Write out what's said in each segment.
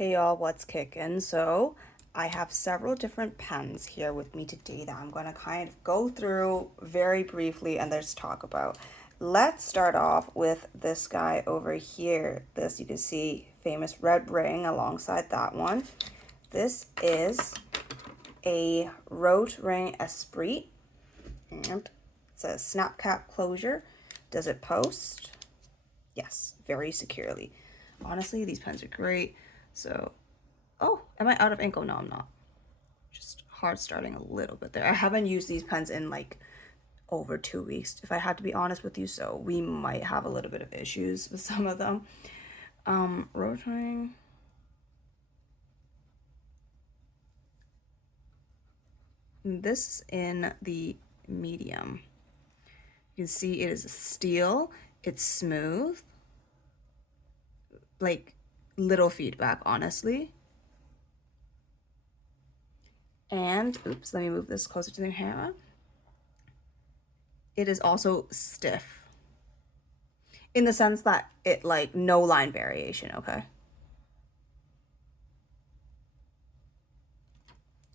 Hey y'all, what's kicking? So I have several different pens here with me today that I'm going to kind of go through very briefly and just talk about. Let's start off with this guy over here. This, you can see, famous red ring alongside that one. This is a Rotring Esprit, and it says snap cap closure. Does it post? Yes, very securely. Honestly, these pens are great. So, oh, am I out of ink? Oh, no, I'm not. Just hard starting a little bit there. I haven't used these pens in like over 2 weeks, if I had to be honest with you. So we might have a little bit of issues with some of them. Rotring. This is in the medium. You can see it is steel. It's smooth. Like little feedback, honestly. And oops, let me move this closer to the camera. It is also stiff in the sense that it like no line variation, okay?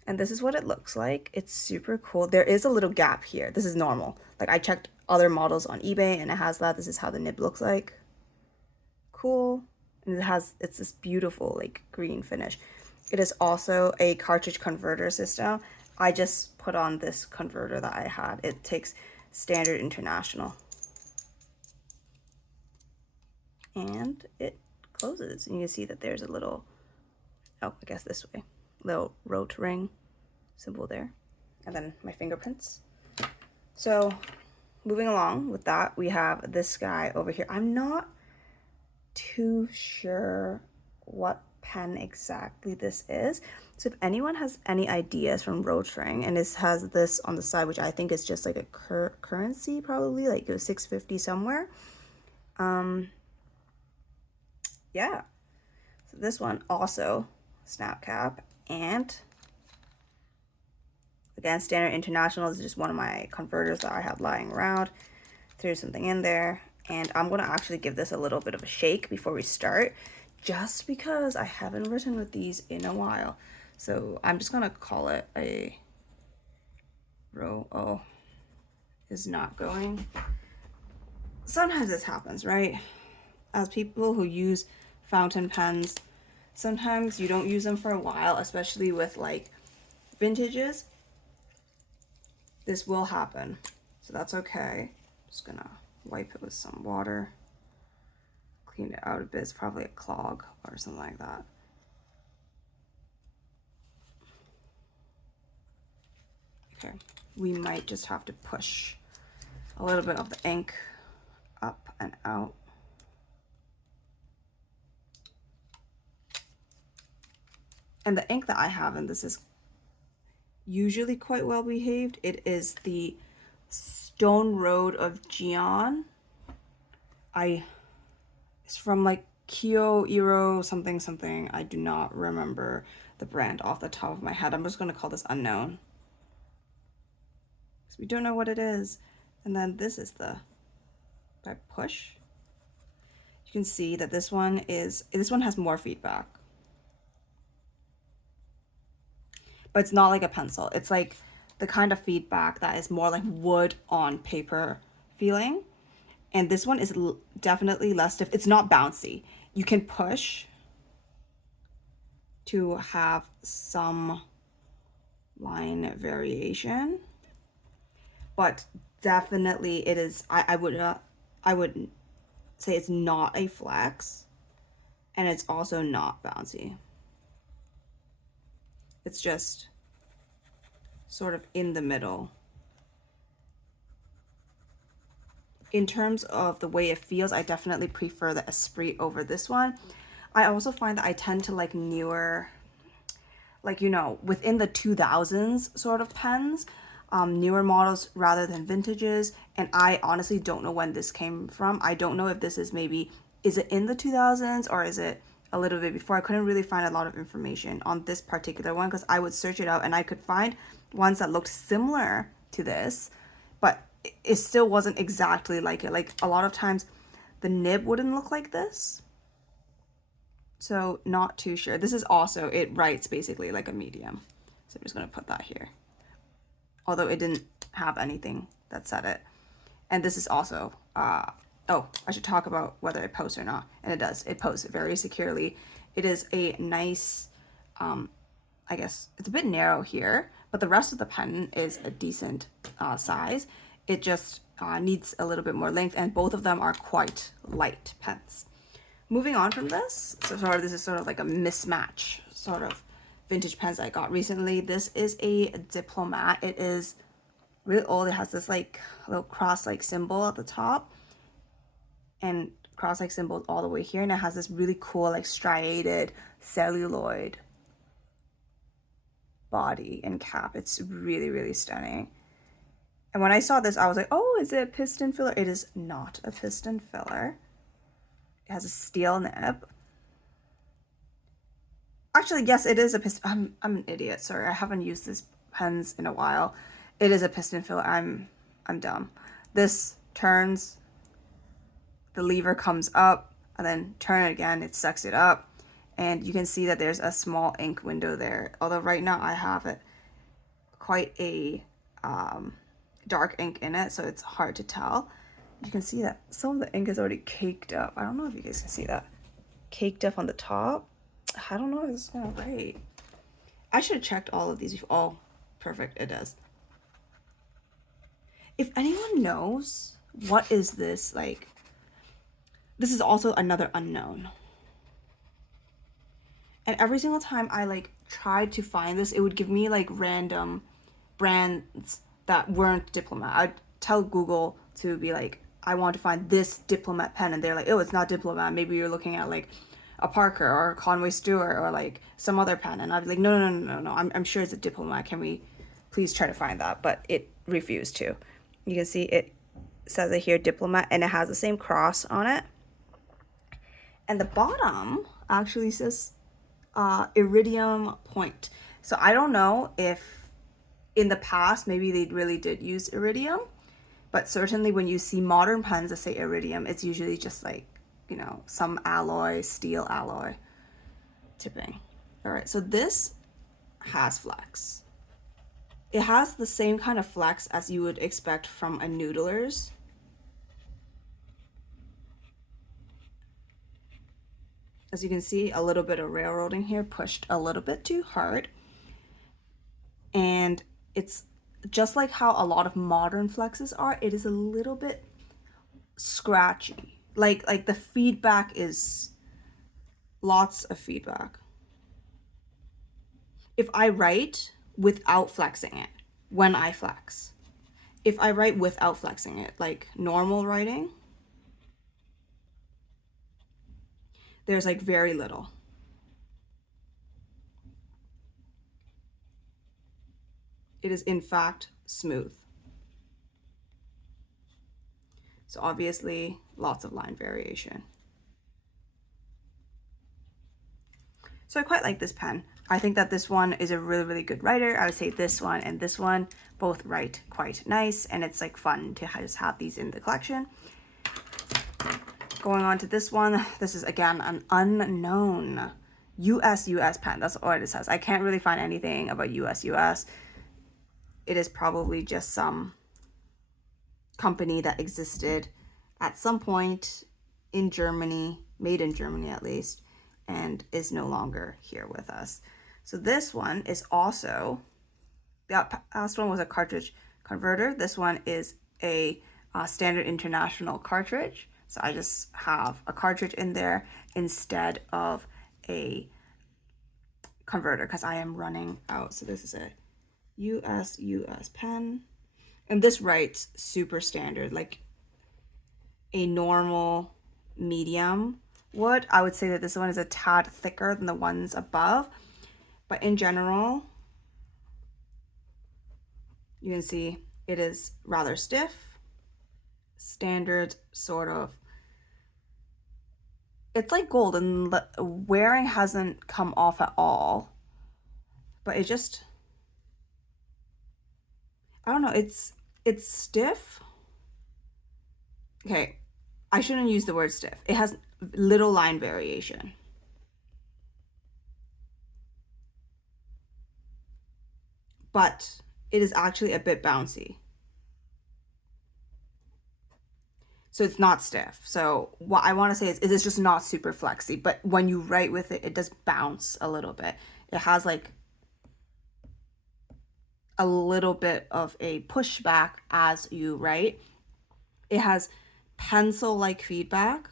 And this is what it looks like. It's super cool. There is a little gap here. This is normal. Like I checked other models on eBay and it has that. This is how the nib looks like. Cool. And it's this beautiful like green finish. It is also a cartridge converter system. I just put on this converter that I had. It takes standard international. And it closes. And you can see that there's a little, oh, I guess this way, little Rotring symbol there. And then my fingerprints. So moving along with that, we have this guy over here. I'm not too sure what pen exactly this is. So if anyone has any ideas from Rotring, and this has this on the side, which I think is just like a currency, probably like a 650 somewhere. Yeah. So this one also snap cap, and again, standard international. This is just one of my converters that I had lying around. Threw something in there, and I'm gonna actually give this a little bit of a shake before we start, just because I haven't written with these in a while. So I'm just gonna call it a row. Oh, is not going. Sometimes this happens, right? As people who use fountain pens, sometimes you don't use them for a while, especially with like vintages. This will happen, so that's okay. Just gonna wipe it with some water, clean it out a bit. It's probably a clog or something like that. Okay, we might just have to push a little bit of the ink up and out. And the ink that I have, and this is usually quite well behaved, it is the Stone Road of Gion. It's from like Kyo Iro something something. I do not remember the brand off the top of my head. I'm just going to call this unknown, because we don't know what it is. And then this is the, if I push, you can see that this one has more feedback. But it's not like a pencil. It's like the kind of feedback that is more like wood on paper feeling. And this one is definitely less stiff. It's not bouncy. You can push to have some line variation, but definitely it is, I would say it's not a flex, and it's also not bouncy. It's just sort of in the middle. In terms of the way it feels, I definitely prefer the Esprit over this one. I also find that I tend to like newer, like, you know, within the 2000s sort of pens, newer models rather than vintages. And I honestly don't know when this came from. I don't know if this is maybe, is it in the 2000s or is it a little bit before? I couldn't really find a lot of information on this particular one, because I would search it out and I could find ones that looked similar to this, but it still wasn't exactly like it. Like a lot of times the nib wouldn't look like this. So not too sure. This is also, it writes basically like a medium. So I'm just going to put that here. Although it didn't have anything that said it. And this is also, oh, I should talk about whether it posts or not. And it does. It posts very securely. It is a nice, I guess it's a bit narrow here, but the rest of the pen is a decent size. It just needs a little bit more length, and both of them are quite light pens. Moving on from this, so this is sort of like a mismatch sort of vintage pens I got recently. This is a Diplomat. It is really old. It has this like little cross-like symbol at the top and cross-like symbols all the way here, and it has this really cool like striated celluloid body and cap. It's really, really stunning. And when I saw this, I was like, oh, is it a piston filler? It is not a piston filler. It has a steel nib. Actually, yes, it is a piston. I'm an idiot. Sorry, I haven't used these pens in a while. It is a piston filler. I'm dumb. This turns, the lever comes up, and then turn it again. It sucks it up, and you can see that there's a small ink window there. Although right now I have it quite a dark ink in it, so it's hard to tell. You can see that some of the ink is already caked up. I don't know if you guys can see that. Caked up on the top. I don't know if it's gonna write. I should have checked all of these before. Oh, perfect, it does. If anyone knows what is this, like, this is also another unknown. And every single time I like tried to find this, it would give me like random brands that weren't Diplomat. I'd tell Google to be like, I want to find this Diplomat pen, and they're like, oh, it's not Diplomat. Maybe you're looking at like a Parker or a Conway Stewart or like some other pen. And I'd be like, no. I'm sure it's a Diplomat. Can we please try to find that? But it refused to. You can see it says it here, Diplomat, and it has the same cross on it. And the bottom actually says iridium point. So I don't know if in the past maybe they really did use iridium, but certainly when you see modern pens that say iridium, it's usually just like, you know, some alloy, steel alloy tipping. All right, so this has flex. It has the same kind of flex as you would expect from a noodler's. As you can see, a little bit of railroading here, pushed a little bit too hard. And it's just like how a lot of modern flexes are, it is a little bit scratchy. Like the feedback is lots of feedback. If I write without flexing it, when I flex, if I write without flexing it, like normal writing, there's like very little. It is in fact smooth. So obviously lots of line variation. So I quite like this pen. I think that this one is a really, really good writer. I would say this one and this one both write quite nice, and it's like fun to just have these in the collection. Going on to this one, this is again an unknown US pen. That's all it says. I can't really find anything about US. It is probably just some company that existed at some point in Germany, made in Germany at least, and is no longer here with us. So this one is also, the past one was a cartridge converter. This one is a standard international cartridge. So I just have a cartridge in there instead of a converter because I am running out. So this is a US pen. And this writes super standard, like a normal medium would. I would say that this one is a tad thicker than the ones above. But in general, you can see it is rather stiff, standard sort of. It's like gold, and the wearing hasn't come off at all, but it just, I don't know, it's stiff. Okay, I shouldn't use the word stiff. It has little line variation. but it is actually a bit bouncy. So it's not stiff. So what I want to say is it's just not super flexy, but when you write with it, it does bounce a little bit. It has like a little bit of a pushback as you write. It has pencil-like feedback.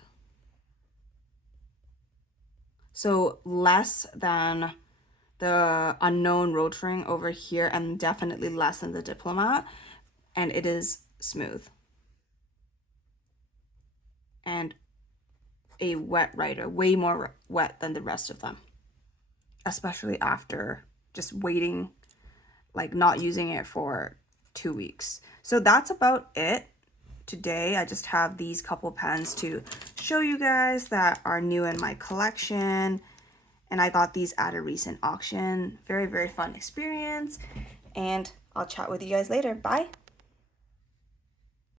So less than the unknown Rotring over here, and definitely less than the Diplomat. And it is smooth. And a wet writer, way more wet than the rest of them. Especially after just waiting, like not using it for 2 weeks. So that's about it. Today I just have these couple pens to show you guys that are new in my collection, and I got these at a recent auction. Very, very fun experience, and I'll chat with you guys later. Bye.